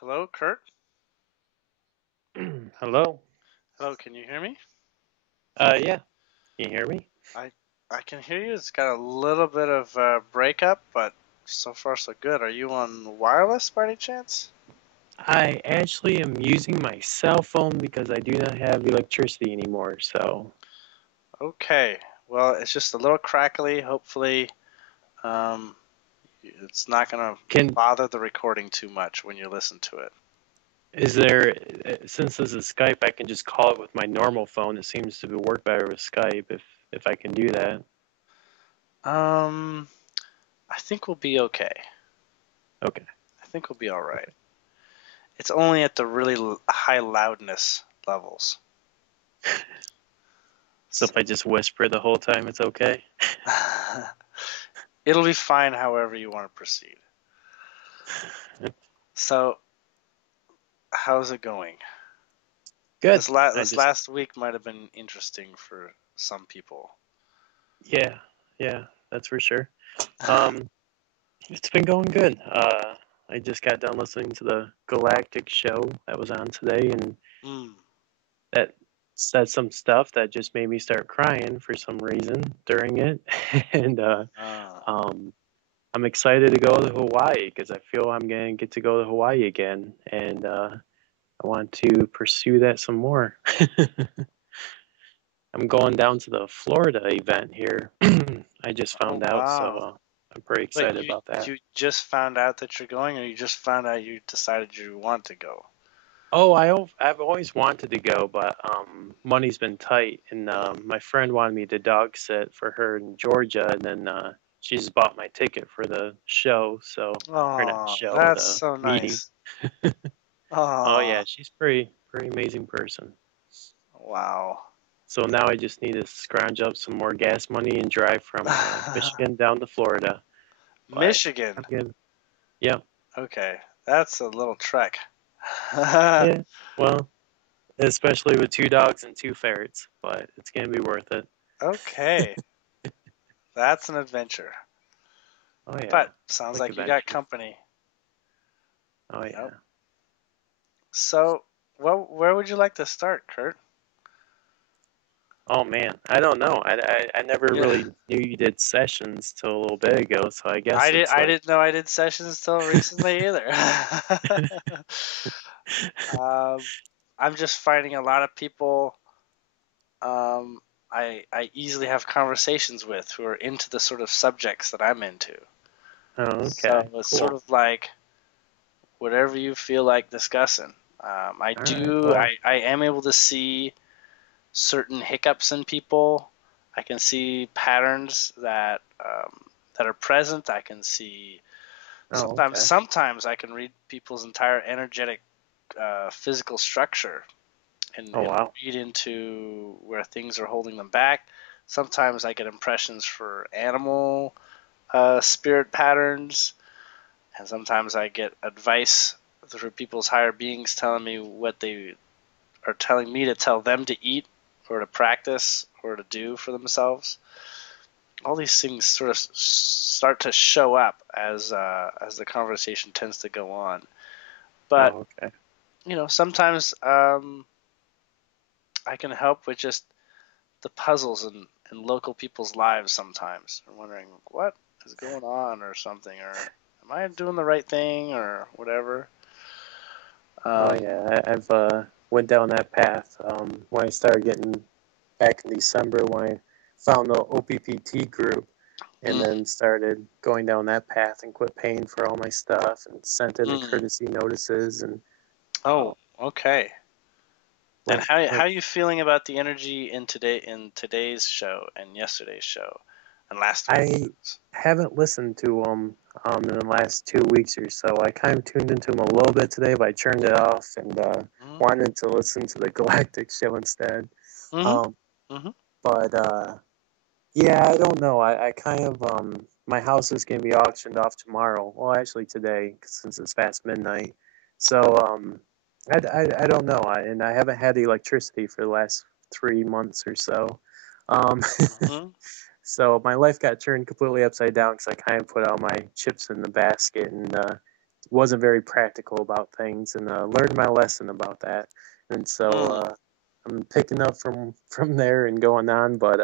Hello, Curt? Hello. Hello, can you hear me? Yeah. Can you hear me? I I can hear you. It's got a little bit of breakup, but so far so good. Are you on wireless by any chance? I actually am using my cell phone because I do not have electricity anymore. So, Okay. Well, it's just a little crackly. Hopefully, um, it's not gonna can bother the recording too much when you listen to it. is there since this is Skype, I can just call it with my normal phone. It seems to work better with Skype if I can do that. Um, I think we'll be okay. Okay. I think we'll be all right. It's only at the really high loudness levels. So if I just whisper the whole time, it's okay. It'll be fine however you want to proceed. So, how's it going? Good. This last week might have been interesting for some people. Yeah, yeah, that's for sure. Um, it's been going good. I just got done listening to the Galactic show that was on today, and Mm. that said some stuff that just made me start crying for some reason during it. and Uh, um, I'm excited to go to Hawaii because I feel I'm going to get to go to Hawaii again. And I want to pursue that some more. I'm going down to the Florida event here. I just oh found out, so wow! I'm pretty Wait, excited about that. you just found out that you're going, or you just found out you decided you want to go? Oh, I've always wanted to go, but money's been tight, and Mm. my friend wanted me to dog sit for her in Georgia, and then she just bought my ticket for the show, so or not Oh, show, that's the so meeting. nice. Oh Oh, yeah, she's pretty amazing person. wow. So now I just need to scrounge up some more gas money and drive from Michigan down to Florida. But Michigan. I'm good. Yeah, Okay, that's a little trek. yeah. Well, especially with two dogs and two ferrets, but it's gonna be worth it. Okay, that's an adventure. Oh yeah, But sounds like like you got adventures. company. Oh Yep. yeah. So, where would you like to start, Curt? Oh man, I don't know. I never Yeah, really knew you did sessions till a little bit ago, so I guess it's I like, didn't know I did sessions till recently either. um, I'm just finding a lot of people um, I easily have conversations with who are into the sort of subjects that I'm into. oh So okay, it's sort cool. of like whatever you feel like discussing. All right, well, I am able to see certain hiccups in people. I can see patterns that are present. I can see oh okay. sometimes I can read people's entire energetic physical structure Oh and wow. read into where things are holding them back. Sometimes I get impressions for animal spirit patterns, and sometimes I get advice through people's higher beings telling me what they are telling me to tell them to eat or to practice or to do for themselves. All these things sort of start to show up as the conversation tends to go on. But Oh okay. sometimes I can help with just the puzzles in local people's lives. Sometimes I'm wondering what is going on or something, or am I doing the right thing or whatever. Oh Um, yeah, I've went down that path when I started getting back in December when I found the OPPT group and mm, then started going down that path and quit paying for all my stuff and sent in the mm. courtesy notices and uh, Oh, okay. And went how went are you feeling about the energy in today's show and yesterday's show and last week's I shows? haven't listened to them in the last 2 weeks or so. I kind of tuned into them a little bit today, but I turned it off and Mm-hmm. wanted to listen to the Galactic show instead. Mm-hmm. Um, Mm-hmm. but yeah, I don't know. I kind of my house is gonna be auctioned off tomorrow. Well, actually today, since it's past midnight. So I don't know. And I haven't had electricity for the last 3 months or so. Um, Mm-hmm. so my life got turned completely upside down because I kind of put all my chips in the basket and wasn't very practical about things, and learned my lesson about that. And so I'm picking up from there and going on. But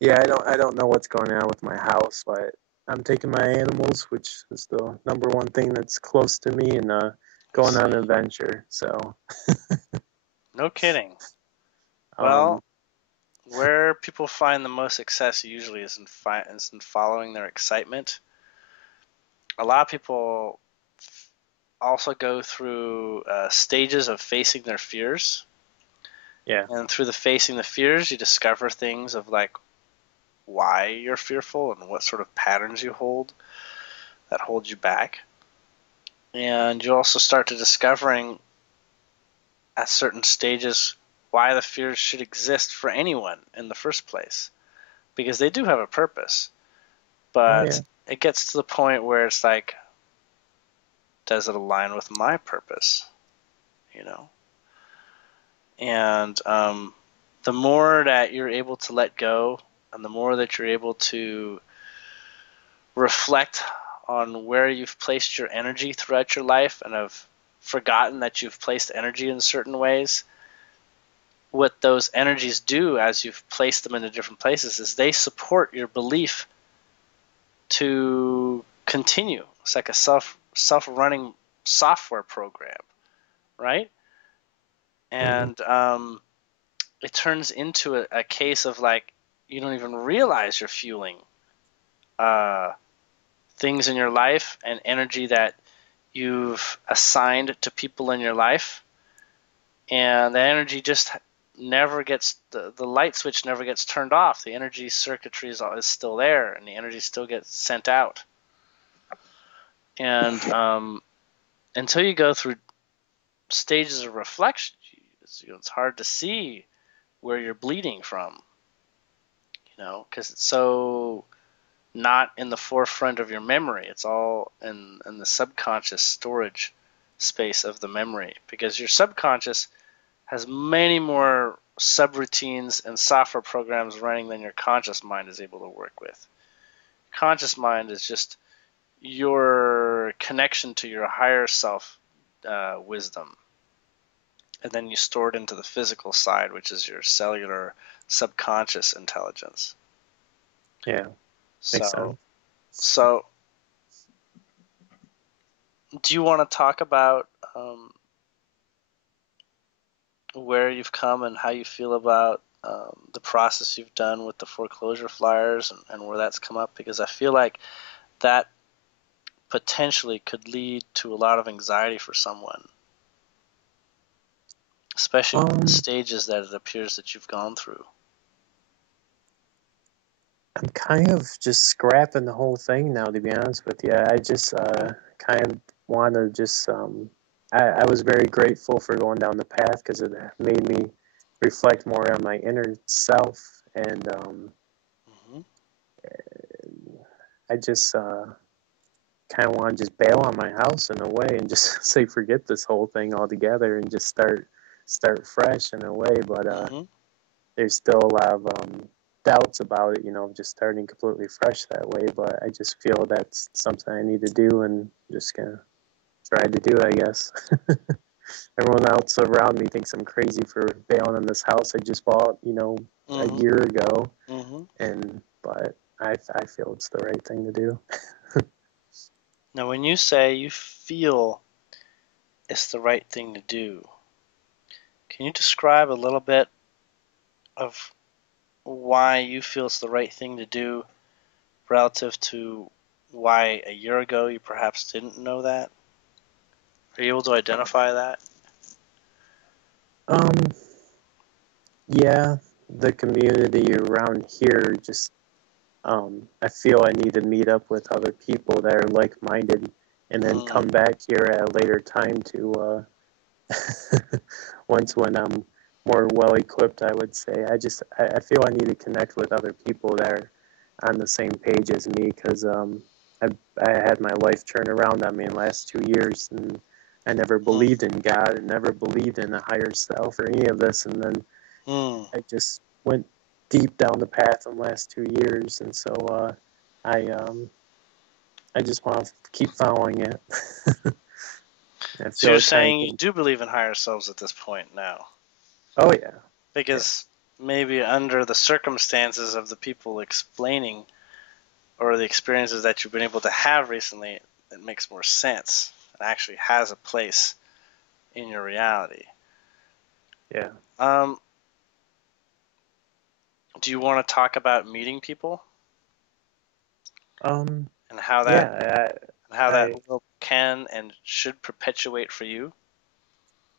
yeah, I don't know what's going on with my house, but I'm taking my animals, which is the number one thing that's close to me, and going on an adventure. So no kidding. Well, where people find the most success usually is in following their excitement. A lot of people also go through stages of facing their fears. yeah. And through the facing the fears, you discover things of like why you're fearful and what sort of patterns you hold that hold you back. And you also start to discovering at certain stages why the fears should exist for anyone in the first place, because they do have a purpose. But it gets to the point where it's like, does it align with my purpose? You know? And the more that you're able to let go, and the more that you're able to reflect on where you've placed your energy throughout your life and have forgotten that you've placed energy in certain ways, what those energies do as you've placed them into different places is they support your belief to continue. It's like a self-running software program, right? And it turns into a case of like you don't even realize you're fueling things in your life and energy that you've assigned to people in your life, and the energy just never gets the light switch never gets turned off. The energy circuitry is still there, and the energy still gets sent out. And until you go through stages of reflection, it's hard to see where you're bleeding from, because it's so not in the forefront of your memory. It's all in the subconscious storage space of the memory, because your subconscious has many more subroutines and software programs running than your conscious mind is able to work with. Conscious mind is just your connection to your higher self wisdom. And then you store it into the physical side, which is your cellular subconscious intelligence. Yeah. So do you want to talk about where you've come and how you feel about the process you've done with the foreclosure flyers and where that's come up? Because I feel like that potentially could lead to a lot of anxiety for someone, especially with the stages that it appears that you've gone through. I'm kind of just scrapping the whole thing now, to be honest with you. I just kind of want to just I was very grateful for going down the path because it made me reflect more on my inner self, and I just kind of want to just bail on my house in a way and just say forget this whole thing altogether and just start fresh in a way. But there's still a lot of doubts about it, just starting completely fresh that way. But I just feel that's something I need to do, and just gonna try to do, I guess. Everyone else around me thinks I'm crazy for bailing on this house I just bought, a year ago. But I feel it's the right thing to do. Now, when you say you feel it's the right thing to do, can you describe a little bit of why you feel it's the right thing to do relative to why a year ago you perhaps didn't know that? Are you able to identify that? Yeah, the community around here just, I feel I need to meet up with other people that are like-minded and then come back here at a later time to, when I'm more well-equipped, I would say. I feel I need to connect with other people that are on the same page as me, because I had my life turn around on me in the last 2 years, and I never believed in God and never believed in a higher self or any of this, and then I just went deep down the path in the last 2 years, and so I I just want to keep following it. I So feel you're it kind saying you of. do believe in higher selves at this point now? Oh yeah. Because maybe under the circumstances of the people explaining or the experiences that you've been able to have recently, it makes more sense. It actually has a place in your reality. Yeah. Do you want to talk about meeting people Um. and how that Yeah. I world can and should perpetuate for you?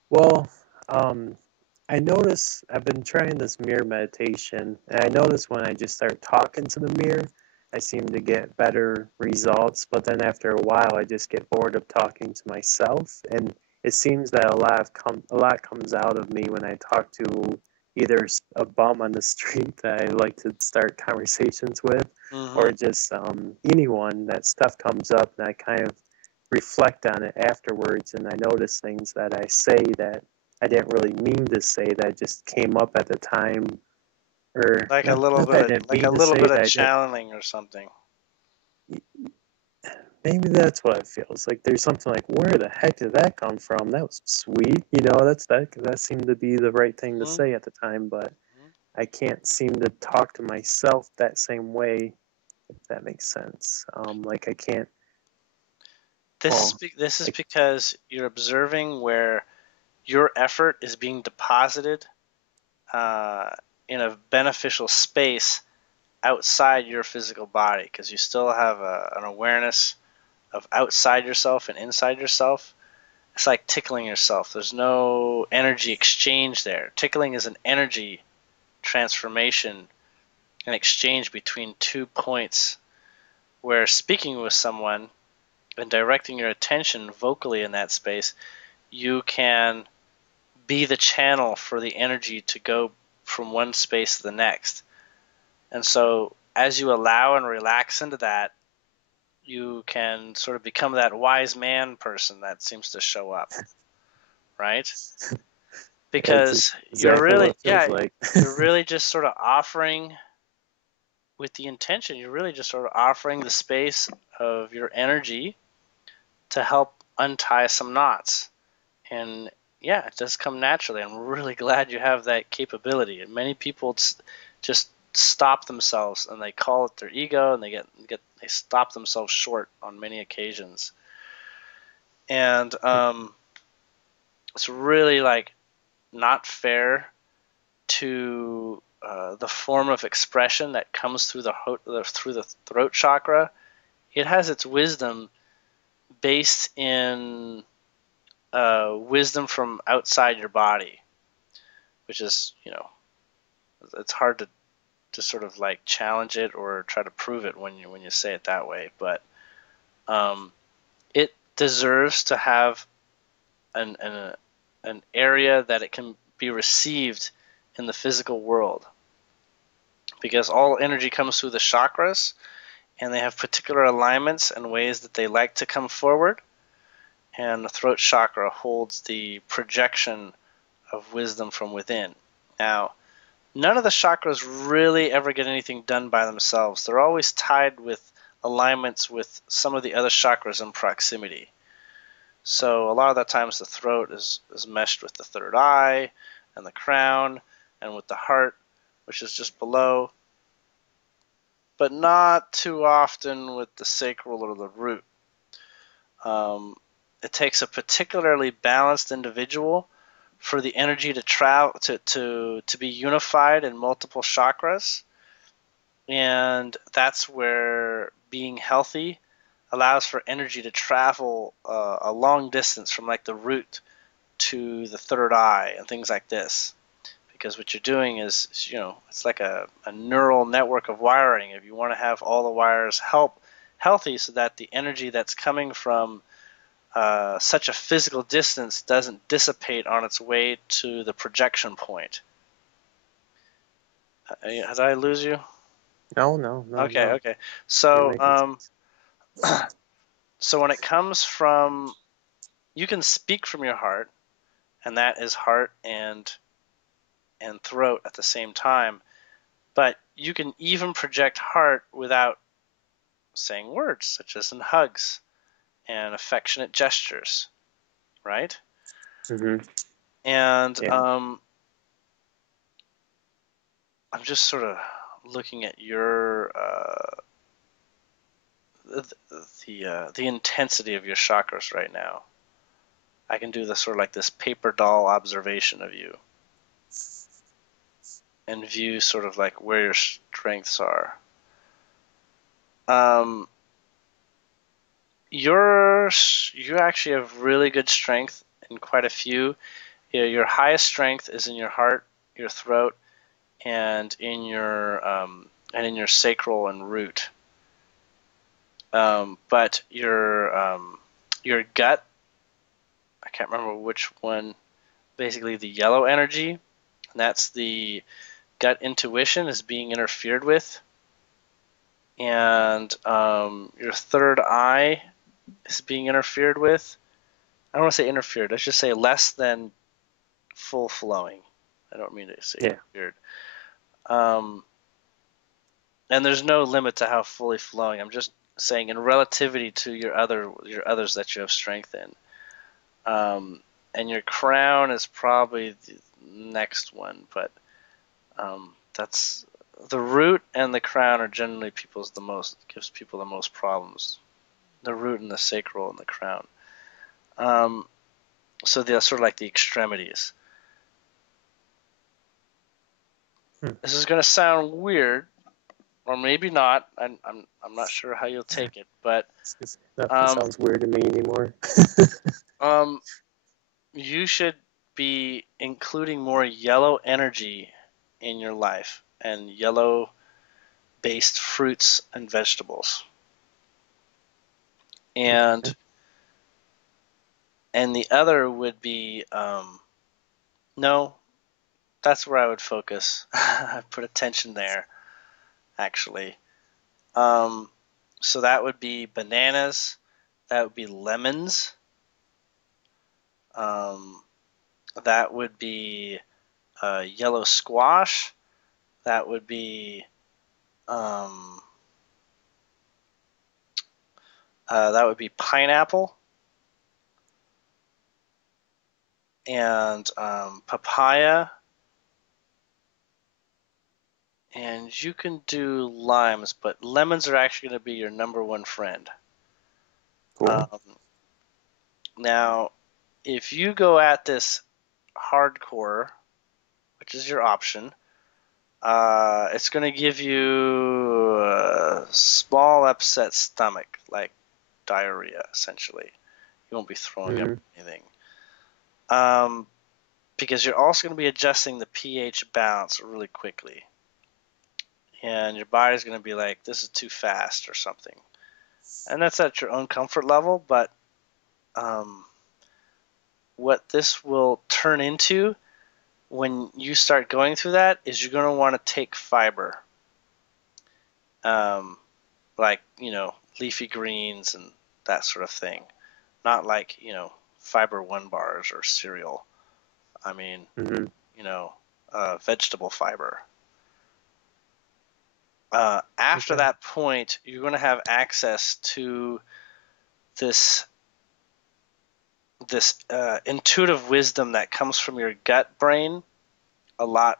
Well, I notice I've been trying this mirror meditation, and I notice when I just start talking to the mirror, I seem to get better results. But then after a while, I just get bored of talking to myself, and it seems that a lot comes out of me when I talk to either a bum on the street that I like to start conversations with, or Mm-hmm. just anyone. That stuff comes up, and I kind of reflect on it afterwards, and I notice things that I say that I didn't really mean to say, that just came up at the time, or Like a not, little not bit that I of didn't mean to say, bit that of I did. channeling or something. Maybe that's what it feels like. There's something like, where the heck did that come from? That was sweet, you know. That seemed to be the right thing to Mm-hmm. say at the time, but I can't seem to talk to myself that same way, if that makes sense. Like I can't. Well, This is like because you're observing where your effort is being deposited uh, in a beneficial space outside your physical body, because you still have an awareness of outside yourself and inside yourself. It's like tickling yourself. There's no energy exchange there. Tickling is an energy transformation, an exchange between 2 points, where speaking with someone and directing your attention vocally in that space, you can be the channel for the energy to go from one space to the next. And so as you allow and relax into that, you can sort of become that wise man person that seems to show up, right? it's Because exactly what it feels like. you're really just sort of offering with the intention, you're really just sort of offering the space of your energy to help untie some knots. And yeah, it does come naturally. I'm really glad you have that capability. And many people just stop themselves and they call it their ego, and they stop themselves short on many occasions. And it's really like not fair to the form of expression that comes through the throat chakra. It has its wisdom based in wisdom from outside your body, which is, it's hard to sort of like challenge it or try to prove it when you say it that way. But um, it deserves to have an area that it can be received in the physical world, because all energy comes through the chakras, and they have particular alignments and ways that they like to come forward. And the throat chakra holds the projection of wisdom from within. Now, none of the chakras really ever get anything done by themselves. They're always tied with alignments with some of the other chakras in proximity. So a lot of the times the throat is meshed with the third eye and the crown and with the heart, which is just below, but not too often with the sacral or the root. It takes a particularly balanced individual for the energy to travel to be unified in multiple chakras, and that's where being healthy allows for energy to travel a long distance from like the root to the third eye and things like this. Because what you're doing is, it's like a neural network of wiring. If you want to have all the wires healthy, so that the energy that's coming from such a physical distance doesn't dissipate on its way to the projection point. Did I lose you? No, no, no, Okay, no. okay. You're So, making sense. so when it comes from, you can speak from your heart, and that is heart and throat at the same time. But you can even project heart without saying words, such as in hugs and affectionate gestures, right? Mm-hmm. And Yeah. I'm just sort of looking at your the intensity of your chakras right now. I can do this sort of like this paper doll observation of you and view sort of like where your strengths are. You actually have really good strength in quite a few. Your highest strength is in your heart, your throat, and in your sacral and root. But your gut, I can't remember which one. Basically, the yellow energy, and that's the gut intuition, is being interfered with, and your third eye is being interfered with. I don't want to say interfered. Let's just say less than full flowing. I don't mean to say interfered. And there's no limit to how fully flowing. I'm just saying in relativity to your others that you have strength in. And your crown is probably the next one, but that's the root and the crown are generally gives people the most problems. The root and the sacral and the crown. So they're sort of like the extremities. This is going to sound weird, or maybe not. I'm not sure how you'll take it, but Nothing sounds weird to me anymore. You should be including more yellow energy in your life and yellow based fruits and vegetables. And the other would be no, that's where I would focus. I put attention there, actually. So that would be bananas, that would be lemons, that would be yellow squash, that would be pineapple, and papaya, and you can do limes, but lemons are actually going to be your number one friend. Cool. Now, if you go at this hardcore, which is your option, it's going to give you a small upset stomach, like diarrhea, essentially. You won't be throwing up anything. Because you're also going to be adjusting the pH balance really quickly. And your body's going to be like, this is too fast or something. And that's at your own comfort level, but what this will turn into when you start going through that is you're going to want to take fiber. Like, leafy greens and that sort of thing. Not like, fiber one bars or cereal. I mean, vegetable fiber. After that point, you're going to have access to this intuitive wisdom that comes from your gut brain a lot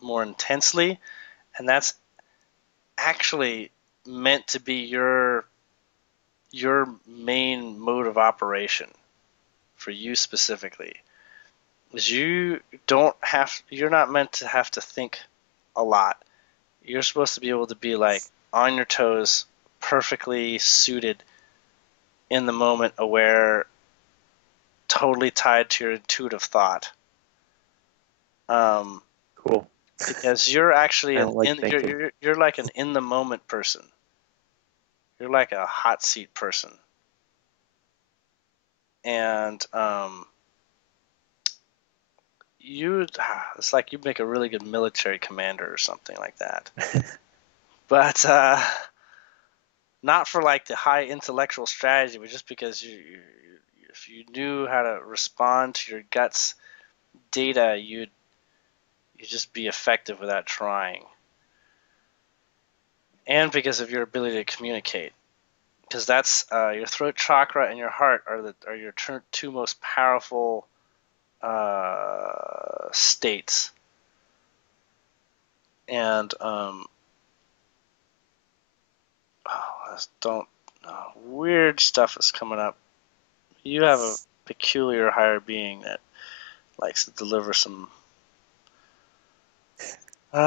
more intensely, and that's actually meant to be your main mode of operation for you specifically. Is you're not meant to have to think a lot. You're supposed to be able to be like on your toes, perfectly suited, in the moment, aware, totally tied to your intuitive thought. Cool. Because you're actually you're like an in the moment person. You're like a hot seat person. And it's like you'd make a really good military commander or something like that. But not for like the high intellectual strategy, but just because if you knew how to respond to your gut's data, you'd just be effective without trying. And because of your ability to communicate. because that's your throat chakra and your heart are your two most powerful states. And weird stuff is coming up. You have a peculiar higher being that likes to deliver some. I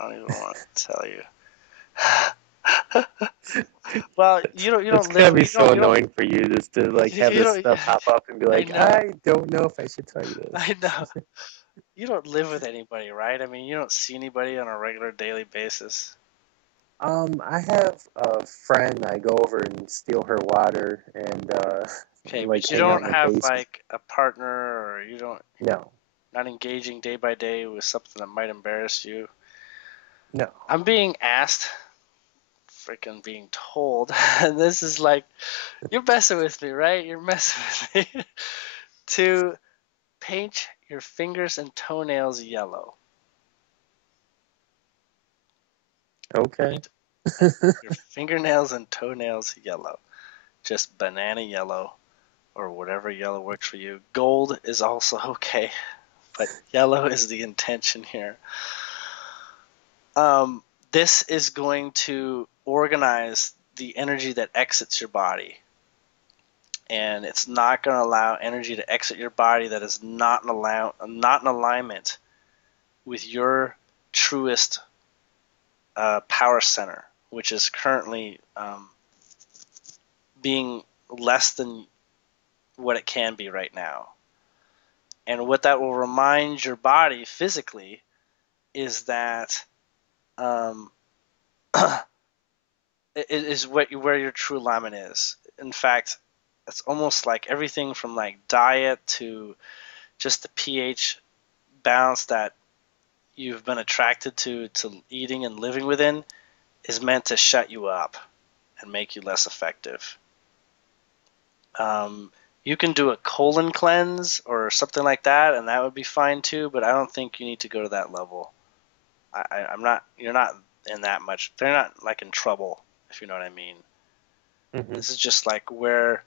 don't even want to tell you. Well, you don't It's live. gonna be You so don't. annoying for you just to like have You this don't. stuff pop up and be I like, know. I don't know if I should tell you this. I know. You don't live with anybody, right? I mean, you don't see anybody on a regular daily basis. I have a friend. I go over and steal her water and Okay, like but you hang out don't in the have basement. like a partner, or you don't No, not engaging day by day with something that might embarrass you. no. I'm being asked, freaking being told, and this is like, you're messing with me, right? You're messing with me. To paint your fingers and toenails yellow. Okay. Your fingernails and toenails yellow. Just banana yellow or whatever yellow works for you. Gold is also okay, but yellow is the intention here. This is going to organize the energy that exits your body. And it's not going to allow energy to exit your body that is not in alignment with your truest power center, which is currently being less than what it can be right now. And what that will remind your body physically is that um, is where your true alignment is. In fact, it's almost like everything from like diet to just the pH balance that you've been attracted to eating and living within is meant to shut you up and make you less effective. You can do a colon cleanse or something like that, and that would be fine too. But I don't think you need to go to that level. I'm not. You're not in that much. They're not like in trouble, if you know what I mean. Mm-hmm. This is just like where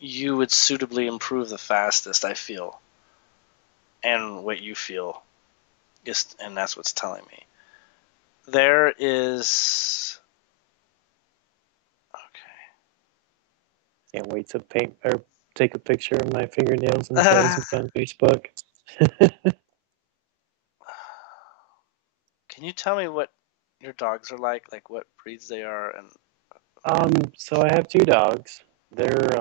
you would suitably improve the fastest, I feel, and what you feel is, and that's what's telling me. There is. Can't wait to paint or take a picture of my fingernails and Okay. toes and put on Facebook. Can you tell me what your dogs are like what breeds they are, and So I have two dogs. They're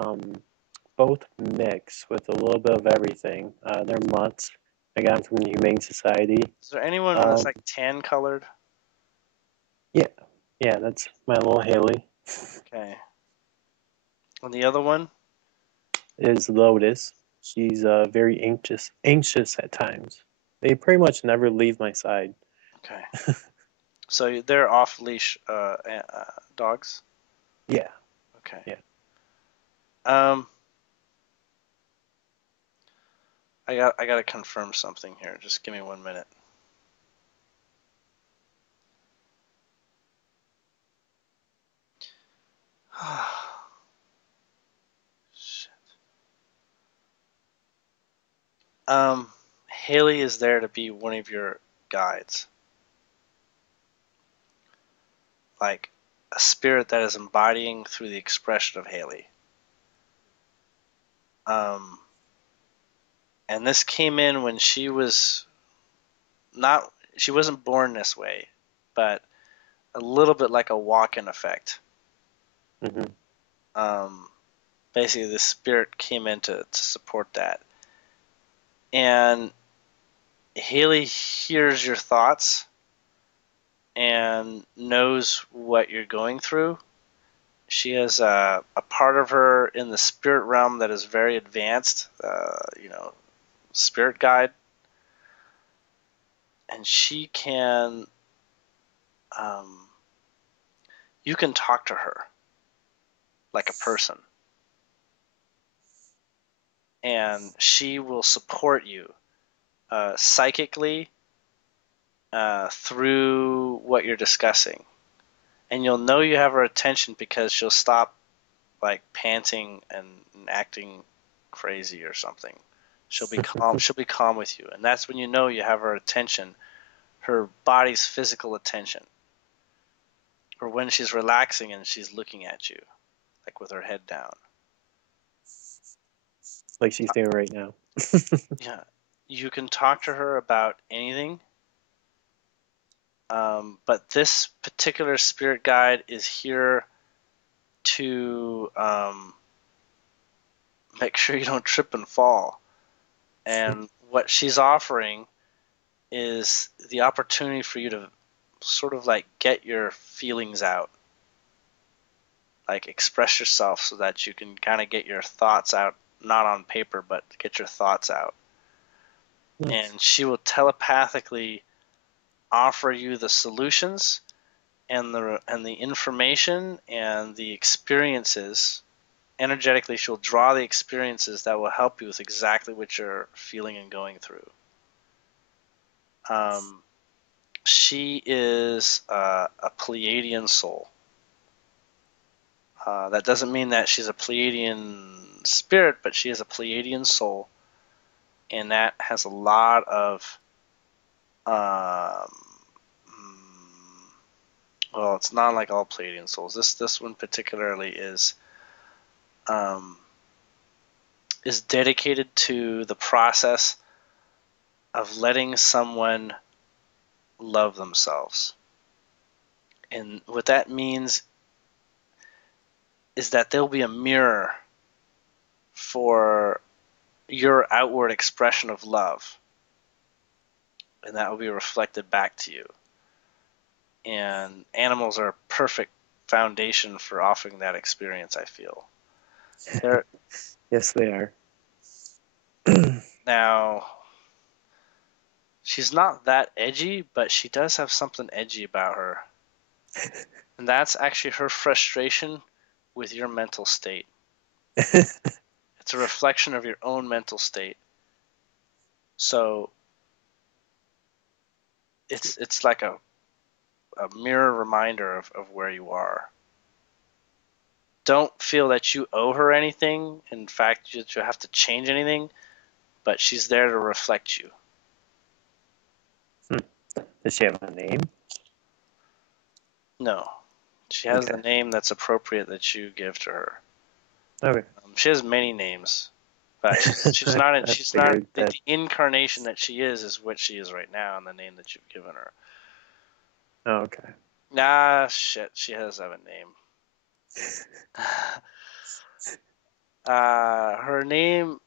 both mixed with a little bit of everything. They're mutts. I got them from the Humane Society. is there anyone that's Um, like tan colored? yeah, yeah, that's my little Haley. Okay. And the other one? Is Lotus. She's very anxious at times. They pretty much never leave my side. Okay. So they're off leash dogs? Yeah, Okay. yeah. Um I got to confirm something here. Just give me 1 minute. Shit. Haley is there to be one of your guides. Like a spirit that is embodying through the expression of Haley. Um and this came in when she wasn't born this way, but a little bit like a walk-in effect. Mm-hmm. Um, Basically, the spirit came in to support that. And Haley hears your thoughts and knows what you're going through. She has a part of her in the spirit realm that is very advanced, spirit guide. And she can, um, you can talk to her like a person. And she will support you psychically through what you're discussing. And you'll know you have her attention because she'll stop like panting and acting crazy or something. She'll be calm. She'll be calm with you, and that's when you know you have her attention, her body's physical attention, or when she's relaxing and she's looking at you, like with her head down. Like she's doing right now. Yeah, you can talk to her about anything, but this particular spirit guide is here to make sure you don't trip and fall. And what she's offering is the opportunity for you to sort of like get your feelings out, like express yourself so that you can kind of get your thoughts out, not on paper, but get your thoughts out. Nice. And she will telepathically offer you the solutions and the information and the experiences. Energetically, she'll draw the experiences that will help you with exactly what you're feeling and going through. She is a Pleiadian soul. That doesn't mean that she's a Pleiadian spirit, but she is a Pleiadian soul, and that has a lot of well, it's not like all Pleiadian souls. This one particularly is dedicated to the process of letting someone love themselves. And what that means is that there'll be a mirror for your outward expression of love, and that will be reflected back to you. And animals are a perfect foundation for offering that experience, I feel. Yes, they are. Now, she's not that edgy, but she does have something edgy about her. And that's actually her frustration with your mental state. It's a reflection of your own mental state. So it's like a mirror reminder of where you are. Don't feel that you owe her anything. In fact, you have to change anything, but she's there to reflect you. Does she have a name? No, she has Okay. the name that's appropriate that you give to her. Okay. She has many names, but she's not. She's not the incarnation that she is what she is right now, and the name that you've given her. Oh, okay. Nah, shit. She does have a name. Her name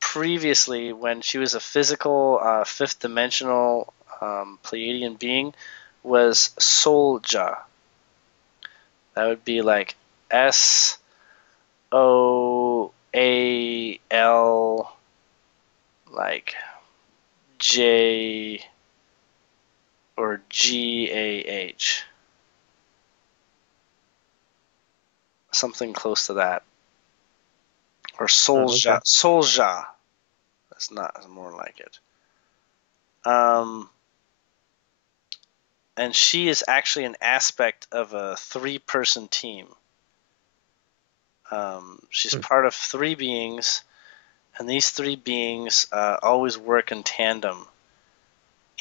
previously, when she was a physical, fifth dimensional Pleiadian being, was Solja. That would be like SOAL, like J or GAH. Something close to that. Or Solja. Okay. Solja. That's not, that's more like it. And she is actually an aspect of a 3-person team. She's part of 3 beings, and these 3 beings always work in tandem.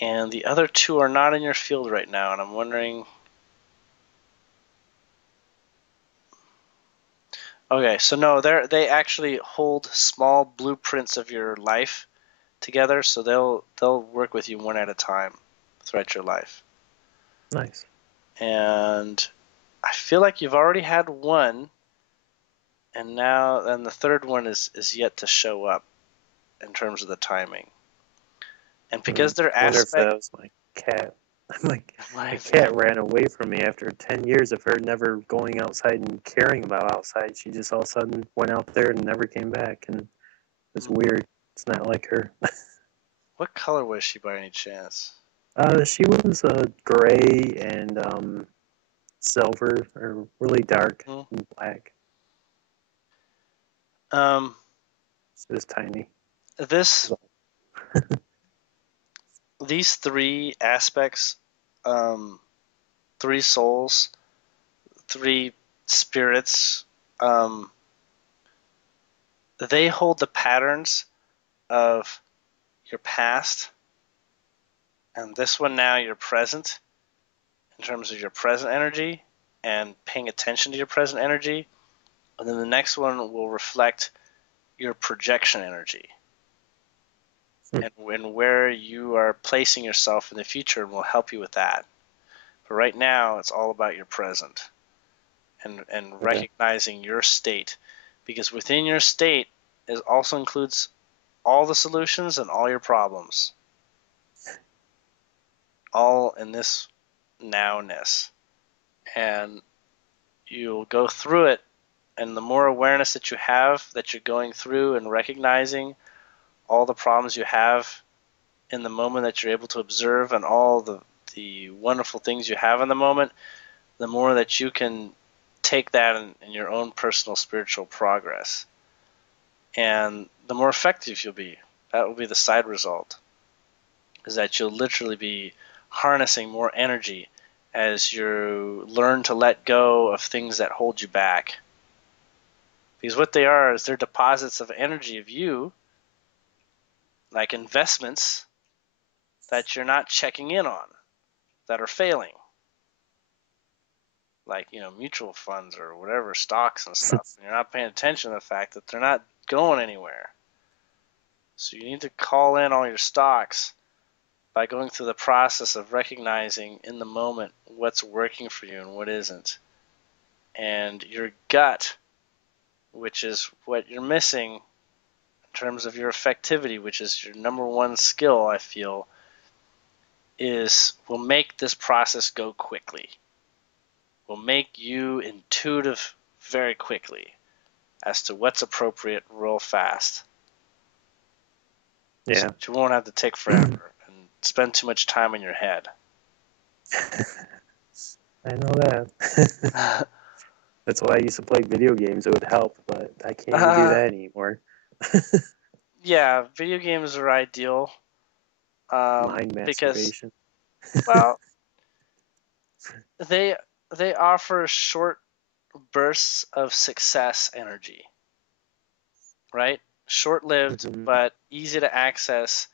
And the other 2 are not in your field right now, and I'm wondering. Okay, so no, they actually hold small blueprints of your life together, so they'll work with you one at a time throughout your life. Nice. And I feel like you've already had one, and the third one is yet to show up in terms of the timing. And because they're I wonder if aspect, that was my cat. I'm like, my cat ran away from me after 10 years of her never going outside and caring about outside. She just all of a sudden went out there and never came back, and it's weird. It's not like her. What color was she by any chance? She was gray and silver, or really dark and black. She was tiny. These 3 aspects, 3 souls, three spirits, they hold the patterns of your past, and this one now your present, in terms of your present energy and paying attention to your present energy, and then the next one will reflect your projection energy and where you are placing yourself in the future, and will help you with that. But right now, it's all about your present and recognizing your state, because within your state it also includes all the solutions and all your problems, all in this nowness. And you'll go through it, and the more awareness that you have that you're going through and recognizing all the problems you have in the moment that you're able to observe, and all the wonderful things you have in the moment, the more that you can take that in your own personal spiritual progress. And the more effective you'll be. That will be the side result, is that you'll literally be harnessing more energy as you learn to let go of things that hold you back. Because what they are is they're deposits of energy of you, like investments that you're not checking in on, that are failing. Like, mutual funds or whatever, stocks and stuff. And you're not paying attention to the fact that they're not going anywhere. So you need to call in all your stocks by going through the process of recognizing in the moment what's working for you and what isn't. And your gut, which is what you're missing in terms of your effectivity, which is your number one skill, I feel, will make this process go quickly. Will make you intuitive very quickly as to what's appropriate real fast. Yeah. So you won't have to take forever and spend too much time in your head. I know that. That's why I used to play video games. It would help, but I can't even do that anymore. Yeah, video games are ideal. Mind Because, masturbation. well, they offer short bursts of success energy, right? Short-lived, but easy to access,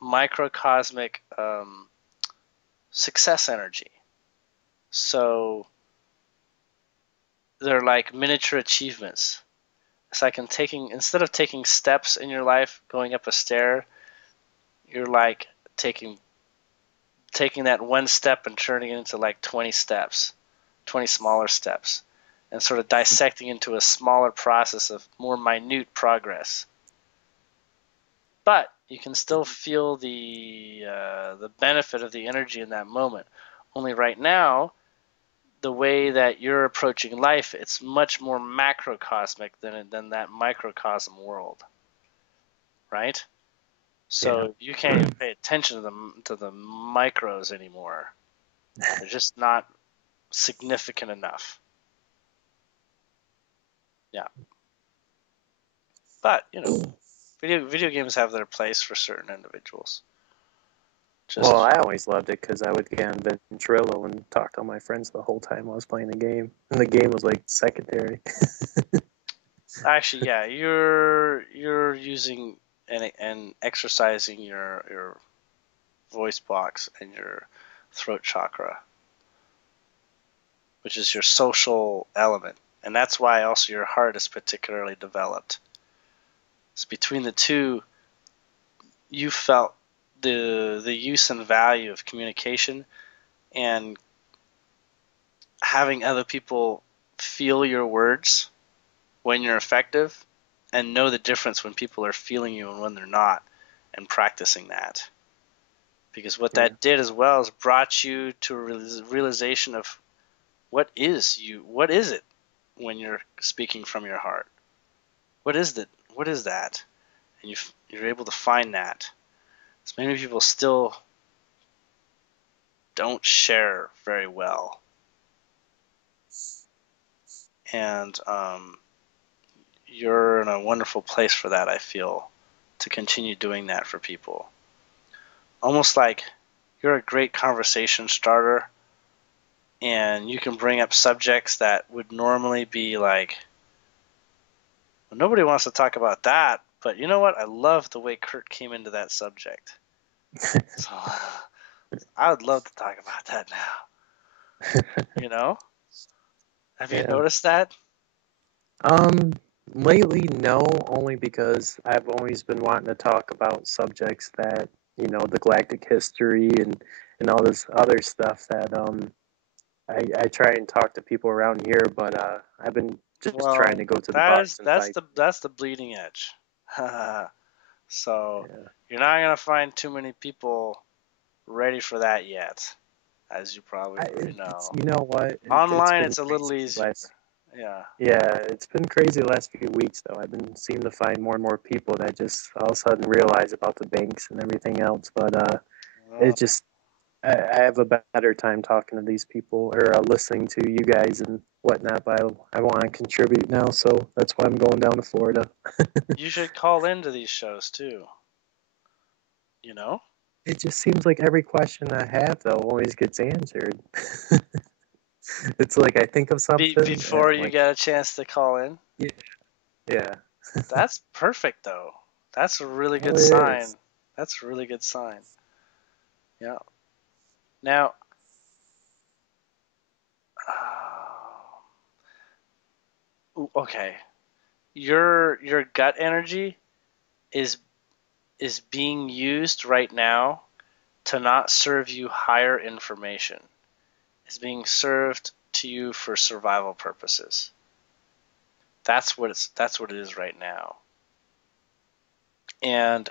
microcosmic success energy. So they're like miniature achievements. It's like instead of taking steps in your life, going up a stair, you're like taking that one step and turning it into like 20 steps, 20 smaller steps, and sort of dissecting into a smaller process of more minute progress. But you can still feel the benefit of the energy in that moment. Only right now, the way that you're approaching life, it's much more macrocosmic than that microcosm world, right? So you can't even pay attention to the micros anymore. They're just not significant enough. Yeah. But, video games have their place for certain individuals. Well, I always loved it because I would get on Ventrilo and talk to all my friends the whole time I was playing the game. And the game was like secondary. Actually, yeah, you're using and exercising your voice box and your throat chakra, which is your social element. And that's why also your heart is particularly developed. So between the two, you felt the use and value of communication and having other people feel your words when you're effective, and know the difference when people are feeling you and when they're not, and practicing that. Because what that did as well is brought you to a realization of what is it when you're speaking from your heart. What is that? And you're able to find that. So many people still don't share very well. And you're in a wonderful place for that, I feel, to continue doing that for people. Almost like you're a great conversation starter, and you can bring up subjects that would normally be like, well, nobody wants to talk about that, but you know what? I love the way Curt came into that subject. So I would love to talk about that now. You know? Have you Yeah. noticed that? Um, lately, no, only because I've always been wanting to talk about subjects that, the galactic history and all this other stuff that I try and talk to people around here, but I've been just trying Well, to go to the bars and fight. that's the bleeding edge. So Yeah. you're not gonna find too many people ready for that yet, as you probably already It's know. you know what? It's Online, been it's a little crazy easier. last. Yeah. Yeah, it's been crazy the last few weeks though. I've been seeming to find more and more people that just all of a sudden realize about the banks and everything else, but Well, it just I have a better time talking to these people or listening to you guys and whatnot. But I want to contribute now, so that's why I'm going down to Florida. you should call into these shows too. You know, It just seems like every question I have though always gets answered. It's like I think of something and before I'm you like, get a chance to call in. yeah, yeah. That's perfect, though. That's a really Oh, good it is. sign. That's a really good sign. Yeah. Now, okay, your gut energy is is being used right now to not serve you higher information. It's being served to you for survival purposes. That's what it is right now. And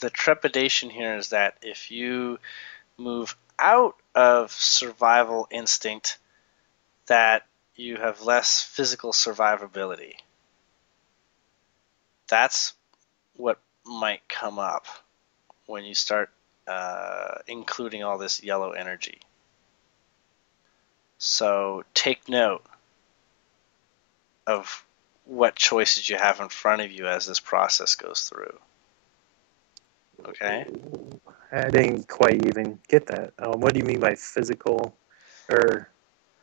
the trepidation here is that if you move out of survival instinct, that you have less physical survivability. That's what might come up when you start including all this yellow energy. So take note of what choices you have in front of you as this process goes through. Okay? I didn't quite even get that. What do you mean by physical? Or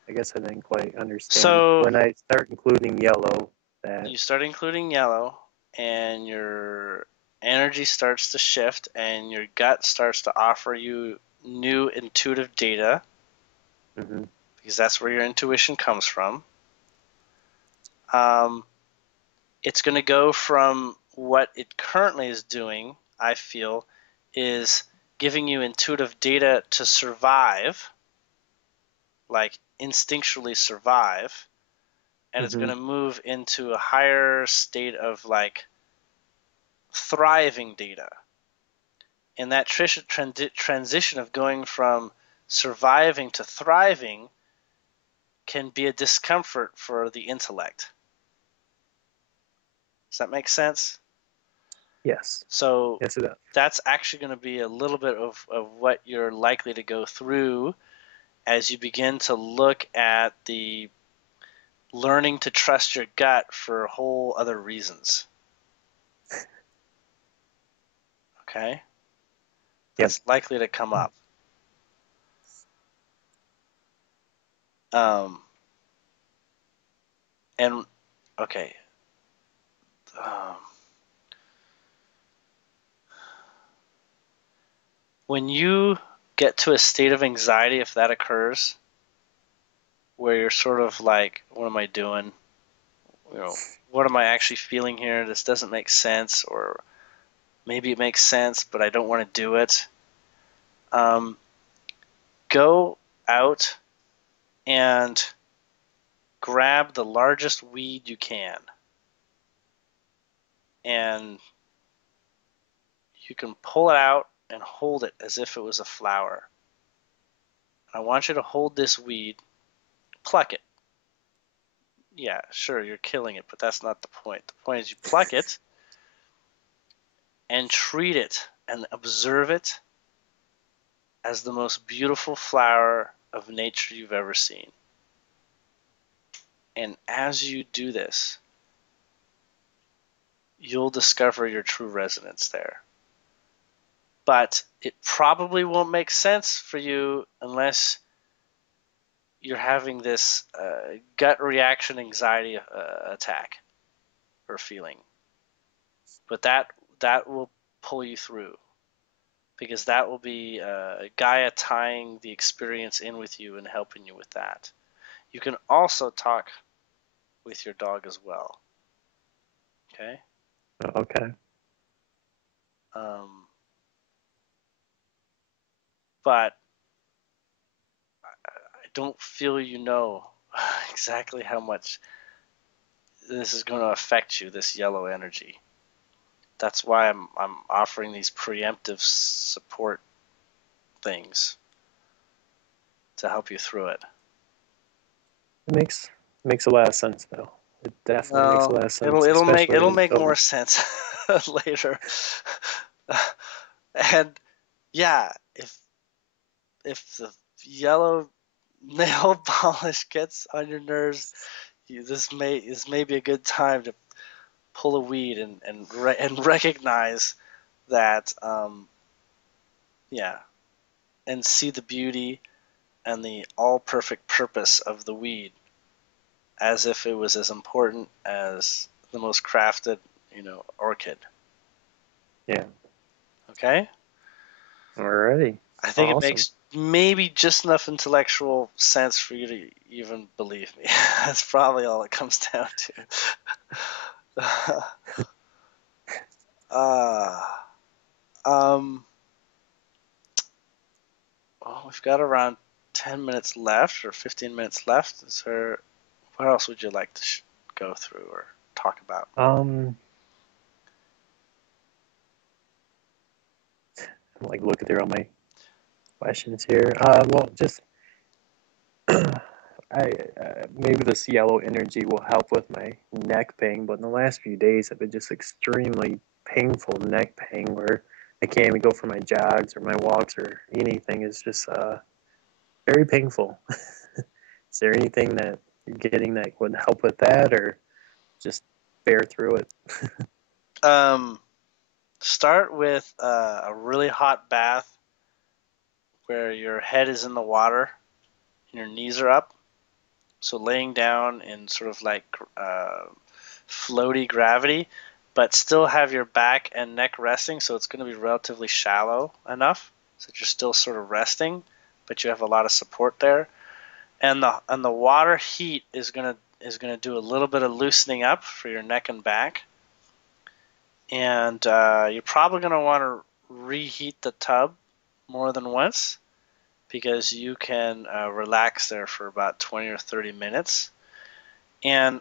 I guess I didn't quite understand. So When I start including yellow, that. you start including yellow, and your energy starts to shift, and your gut starts to offer you new intuitive data, Hmm. because that's where your intuition comes from. Um, it's going to go from what it currently is doing, I feel, is giving you intuitive data to survive, like instinctually survive, and it's going Hmm. to move into a higher state of like thriving data. And that transition of going from surviving to thriving can be a discomfort for the intellect. Does that make sense? Yes. So Yes, it does. that's actually going to be a little bit of what you're likely to go through as you begin to look at the learning to trust your gut for whole other reasons. Okay? Yep. That's likely to come up. Um, and, okay. Um, when you get to a state of anxiety, if that occurs, where you're sort of like, what am I doing? You know, what am I actually feeling here? This doesn't make sense, or maybe it makes sense, but I don't want to do it. Um, go out and grab the largest weed you can, and you can pull it out and hold it as if it was a flower. I want you to hold this weed, pluck it. Yeah, sure, you're killing it, but that's not the point. The point is you pluck it and treat it and observe it as the most beautiful flower of nature you've ever seen. And as you do this, you'll discover your true resonance there. But it probably won't make sense for you unless you're having this gut reaction anxiety attack or feeling. But that will pull you through, because that will be Gaia tying the experience in with you and helping you with that. You can also talk with your dog as well. Okay? Okay. But I don't feel you know exactly how much this is going to affect you, this yellow energy. That's why I'm offering these preemptive support things to help you through it. It makes a lot of sense, though. It definitely makes a lot of sense, It'll especially make more sense later. And yeah, if the yellow nail polish gets on your nerves, this may be a good time to pull a weed and recognize that, and see the beauty and the all perfect purpose of the weed, as if it was as important as the most crafted, orchid. Yeah. Okay? Alrighty. I think it Awesome. makes maybe just enough intellectual sense for you to even believe me. That's probably all it comes down to. Well, we've got around 10 minutes left or 15 minutes left. What else would you like to go through or talk about? I'm like looking through all my questions here. Well, just maybe this yellow energy will help with my neck pain, but in the last few days I've been just extremely painful neck pain where I can't even go for my jogs or my walks or anything. It's just very painful. Is there anything that you're getting that would help with that, or just bear through it? Start with a really hot bath where your head is in the water and your knees are up. So laying down in sort of like floaty gravity, but still have your back and neck resting, so it's going to be relatively shallow enough so that you're still sort of resting, but you have a lot of support there. And the water heat is going to do a little bit of loosening up for your neck and back. And you're probably going to want to reheat the tub more than once, because you can relax there for about 20 or 30 minutes. And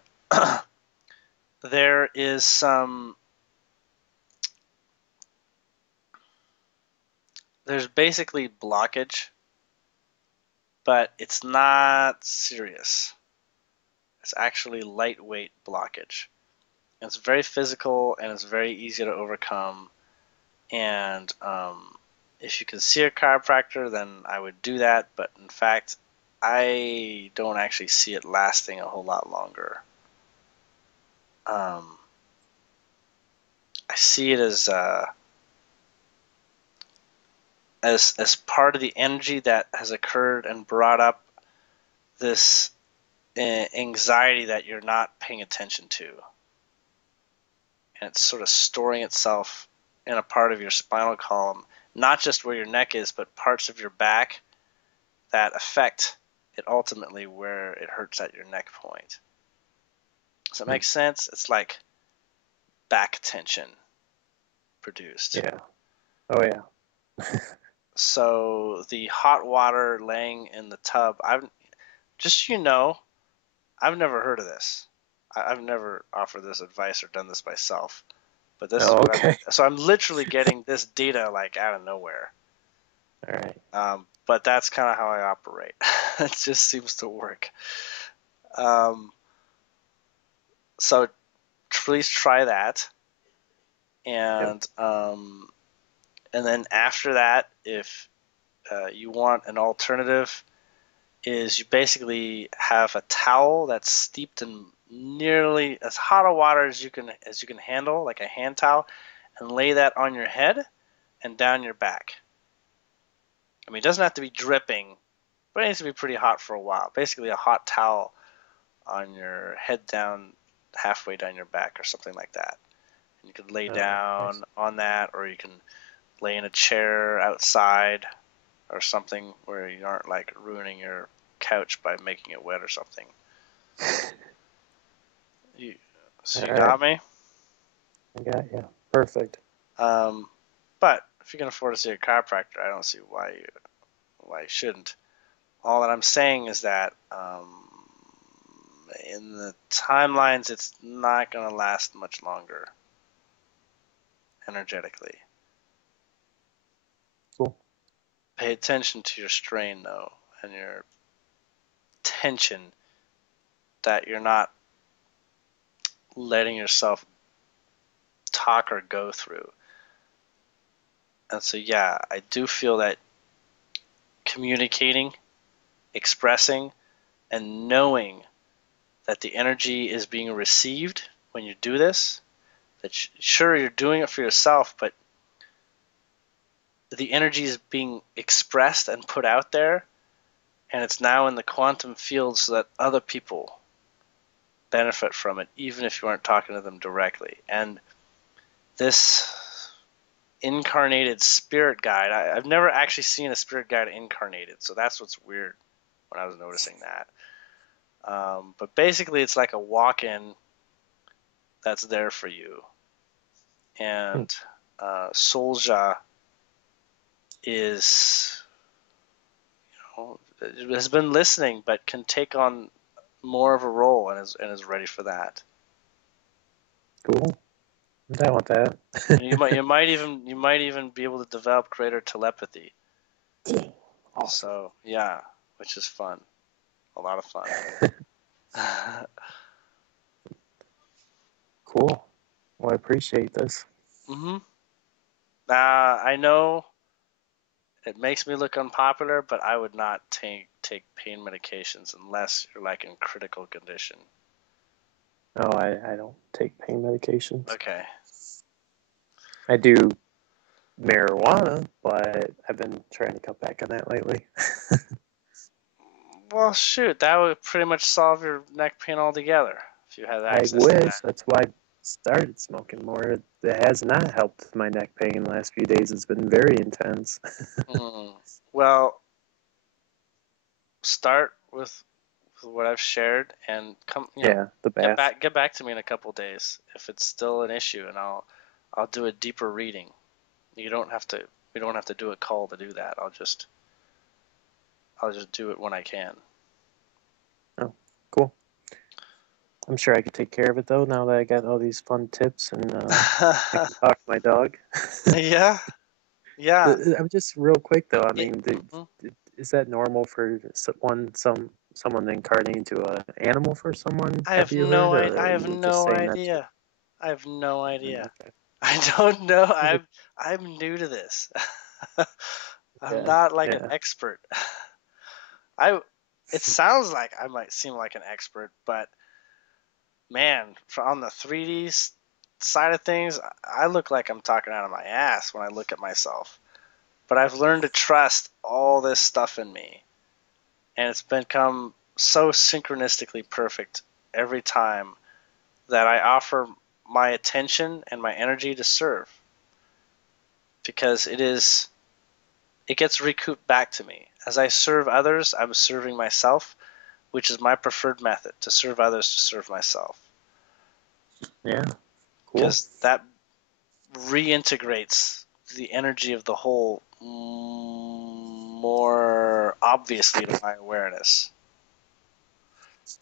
there is there's basically blockage, but it's not serious. It's actually lightweight blockage. It's very physical and it's very easy to overcome. And if you can see a chiropractor, then I would do that. But in fact, I don't actually see it lasting a whole lot longer. I see it as part of the energy that has occurred and brought up this anxiety that you're not paying attention to, and it's sort of storing itself in a part of your spinal column, not just where your neck is, but parts of your back that affect it ultimately where it hurts at your neck point. Does that make sense? It's like back tension produced. Yeah. Oh yeah. So the hot water laying in the tub, I've never heard of this. I've never offered this advice or done this myself, but this is what okay. I'm literally getting this data like out of nowhere. All right. But that's kind of how I operate. It just seems to work. So please try that, and Yep. and then after that, if you want an alternative, is you basically have a towel that's steeped in nearly as hot a water as you can handle, like a hand towel, and lay that on your head and down your back. I mean, it doesn't have to be dripping, but it needs to be pretty hot for a while. Basically, a hot towel on your head down, halfway down your back, or something like that. And you could lay down on that, or you can lay in a chair outside or something where you aren't like ruining your couch by making it wet or something. You got me? I got you. Perfect. But if you can afford to see a chiropractor, I don't see why you shouldn't. All that I'm saying is that in the timelines, it's not going to last much longer energetically. Cool. Pay attention to your strain, though, and your tension, that you're not letting yourself talk or go through. And so, yeah, I do feel that communicating, expressing, and knowing that the energy is being received when you do this, that sure, you're doing it for yourself, but the energy is being expressed and put out there, and it's now in the quantum field so that other people benefit from it, even if you aren't talking to them directly. And this incarnated spirit guide, I've never actually seen a spirit guide incarnated, so that's what's weird when I was noticing that. But basically, it's like a walk-in that's there for you. And Soulja is, has been listening, but can take on more of a role and is ready for that. Cool. I'm down with that. you might even be able to develop greater telepathy. Awesome. So yeah, which is fun, a lot of fun. Cool. Well, I appreciate this. I know it makes me look unpopular, but I would not take pain medications unless you're like in critical condition. No, I don't take pain medications. Okay. I do marijuana, but I've been trying to cut back on that lately. Well, shoot, that would pretty much solve your neck pain altogether if you had access to wish. that. That's why I started smoking more. It has not helped my neck pain the last few days. It's been very intense. Well, start with what I've shared and the bath. get back to me in a couple days if it's still an issue, and I'll do a deeper reading. We don't have to do a call to do that. I'll just do it when I can. Oh, cool. I'm sure I could take care of it though. Now that I got all these fun tips and I can talk to my dog. Yeah. I'm just real quick though. I mean, is that normal for someone incarnating into an animal for someone? I have no idea. I have no idea. Okay. I don't know. I'm new to this. I'm not like an expert. It sounds like I might seem like an expert, but man, on the 3D side of things, I look like I'm talking out of my ass when I look at myself. But I've learned to trust all this stuff in me, and it's become so synchronistically perfect every time that I offer my attention and my energy to serve, because it gets recouped back to me. As I serve others, I'm serving myself, which is my preferred method, to serve others, to serve myself. Yeah, cool. Because that reintegrates the energy of the whole more obviously to my awareness.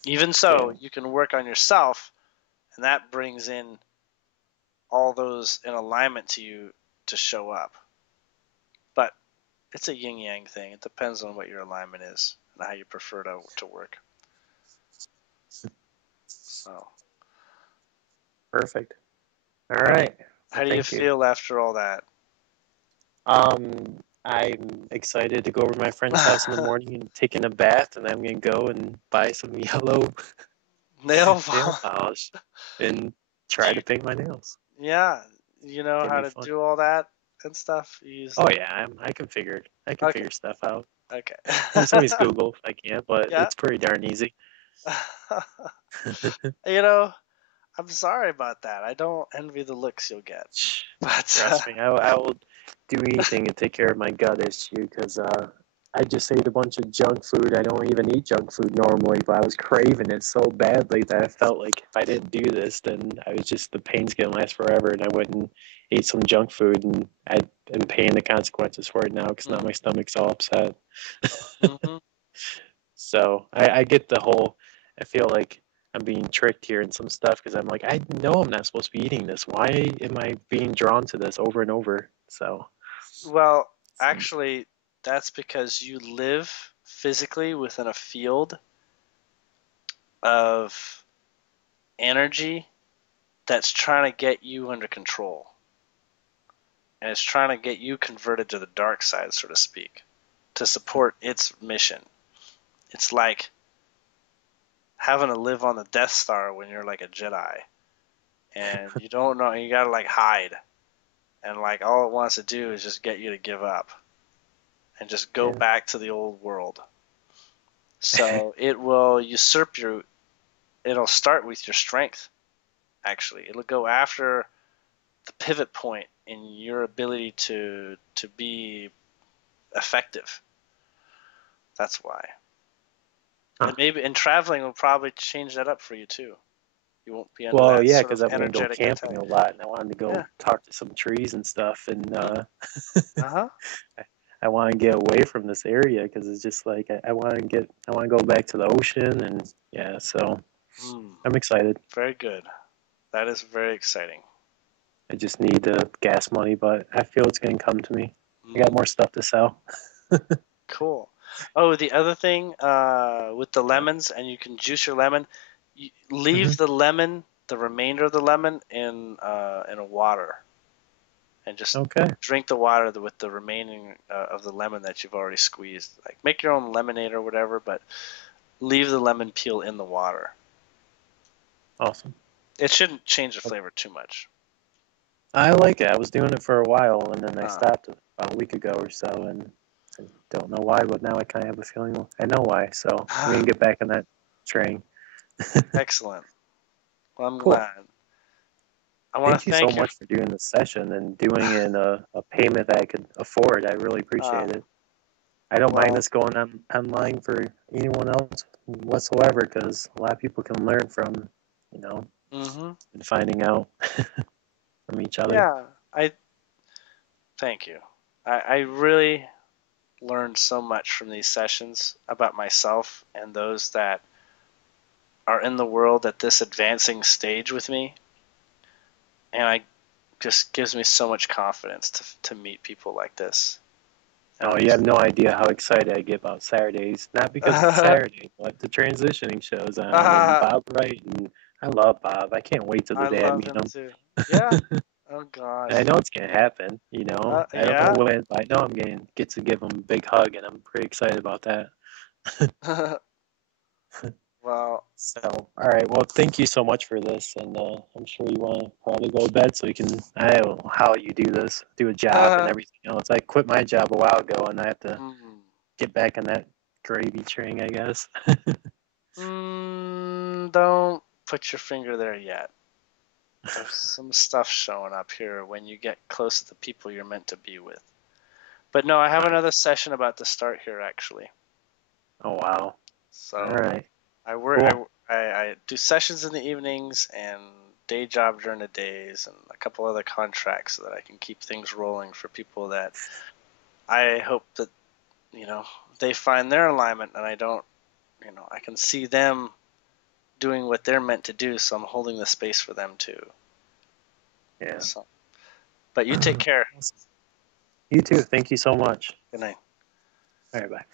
Even so, you can work on yourself, and that brings in all those in alignment to you to show up. But it's a yin-yang thing. It depends on what your alignment is and how you prefer to work. So. Perfect. All right. How do you feel after all that? I'm excited to go over to my friend's house in the morning and taking a bath, and I'm going to go and buy some yellow nail polish and try to paint my nails. Yeah, you know how to do all that and stuff? Oh yeah, I can figure stuff out. Okay. There's always Google if I can, but Yeah. it's pretty darn easy. You know, I'm sorry about that. I don't envy the looks you'll get. But Trust me, I will do anything to take care of my gut issue because I just ate a bunch of junk food. I don't even eat junk food normally, but I was craving it so badly that I felt like if I didn't do this, then the pain's gonna last forever, and I went and ate some junk food, and I am paying the consequences for it now because now my stomach's all upset. mm-hmm. So I get the whole. I feel like I'm being tricked here in some stuff because I'm like, I know I'm not supposed to be eating this. Why am I being drawn to this over and over? So, Well, actually, that's because you live physically within a field of energy that's trying to get you under control. And it's trying to get you converted to the dark side, so to speak, to support its mission. It's like having to live on the Death Star when you're like a Jedi and you don't know, you gotta like hide. And like all it wants to do is just get you to give up and just go yeah. back to the old world. So it will usurp your, it'll start with your strength, actually. It'll go after the pivot point in your ability to be effective. That's why. Huh. And maybe and traveling will probably change that up for you too. You won't be under Well, that yeah, sort because of I'm gonna go energetic camping attack. a lot, and I wanted to Yeah. go talk to some trees and stuff, and Uh-huh. I want to get away from this area because it's just like I want to I want to go back to the ocean, and yeah, so Hmm. I'm excited. Very good. That is very exciting. I just need the gas money, but I feel it's gonna come to me. I got Mm. more stuff to sell. Cool. Oh, the other thing with the lemons, and you can juice your lemon. You Hmm. leave the lemon, the remainder of the lemon, in a water, and just Okay. drink the water with the remaining of the lemon that you've already squeezed. Like make your own lemonade or whatever, but leave the lemon peel in the water. Awesome. It shouldn't change the flavor too much. I like it. I was doing it for a while, and then I Uh, stopped about a week ago or so, and I don't know why, but now I kind of have a feeling I know why. So I'm gonna get back on that train. Excellent. Well, I'm Cool. glad. I want Thank to you so thank you. much for doing this session and doing it in a payment that I could afford. I really Uh, appreciate it. I don't mind well, this going on online for anyone else whatsoever because a lot of people can learn from, you know, mm-hmm. and finding out from each other. Yeah, I thank you. I really learned so much from these sessions about myself and those that are in the world at this advancing stage with me. And I just gives me so much confidence to meet people like this. Oh, And you have no idea how excited I get about Saturdays. Not because it's I Saturday, but the transitioning shows on and Bob Wright. And I love Bob. I can't wait till the day I love meet him him. too. Yeah. Oh And I gosh. know it's gonna happen. You know, I don't know Yeah. when, but I know I'm gonna get to give him a big hug, and I'm pretty excited about that. Well, So, all right. Well, thank you so much for this, and I'm sure you want to probably go to bed so you can. I don't know how you do this, do a job and everything else. I quit my job a while ago, and I have to mm, get back on that gravy train, I guess. don't put your finger there yet. There's some stuff showing up here when you get close to the people you're meant to be with. But no, I have another Nice. session about to start here actually. Oh wow. All So right. I work. Cool. I do sessions in the evenings and day job during the days, and a couple other contracts so that I can keep things rolling for people that I hope that they find their alignment, and I don't. I can see them doing what they're meant to do, so I'm holding the space for them too. Yeah. So, but you take care. You too. Thank you so much. Good night. All right. Bye.